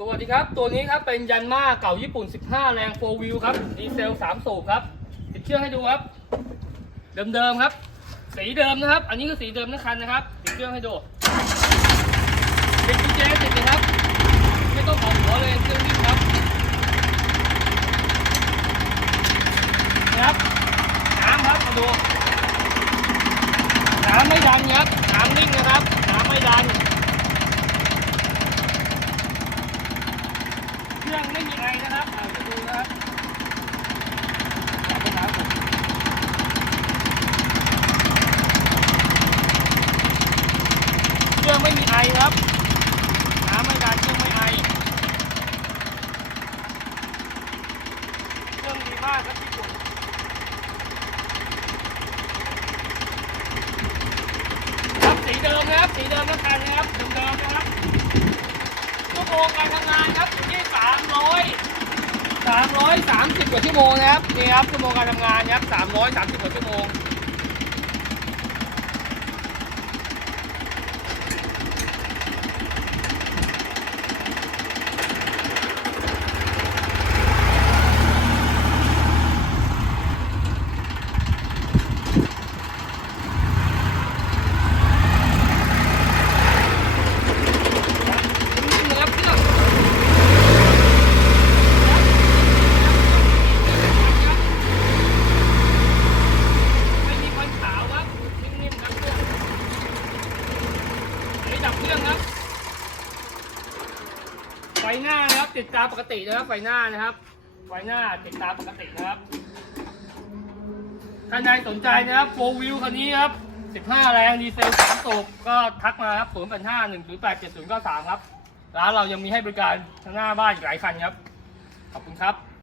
สวัสดีครับ ตัวนี้ครับเป็นยันมาเก่าญี่ปุ่น 15 แรงโฟวิวครับ ดีเซล 3 สูบครับ ติดเครื่องให้ดูครับ เดิมๆครับ สีเดิมนะครับ อันนี้คือสีเดิมทั้งคันนะครับ ติดเครื่องให้ดูติดกุญแจติดเลยครับ ไม่ต้องออกหัวเลยเครื่องวิ่งครับนะครับ น้ำครับมาดู น้ำไม่ดันครับ น้ำนิ่งนะครับ น้ำไม่ดัน เครื่องไม่มีไอนะครับอ่าเดี๋ยวดูนะครับจับไปครับผมเครื่องไม่มีไอครับน้ำไม่ดันเครื่องไม่ไอ เครื่องดีมากครับญี่ปุ่นครับสีเดิมนะครับ สีเดิมทั้งคันนะครับเดิม โมงการทำงานครับอยู่ที่300 330กว่าชั่วโมงนะครับนี่ครับชั่วโมงการทำงานนะครับสามร้อยสามสิบกว่าชั่วโมง นิ่มๆนะครับเครื่องไม่มีควันขาวครับนิ่มๆครับเครื่องอันนี้ดับเค รื่องครับ ไฟหน้านะครับ ติดตามปกตินะครับ ไฟหน้านะครับ ไฟหน้าติดตามปกตินะครับท่านใดสนใจนะครับโฟวิวคันนี้ครับ 15 แรงดีเซล3สูบก็ทักมาครับ 0 8 5 1 0 8 7 0 9 3 ครับ ร้านเรายังมีให้บริการทางหน้าบ้านอีกหลายคันครับ ขอบคุณครับ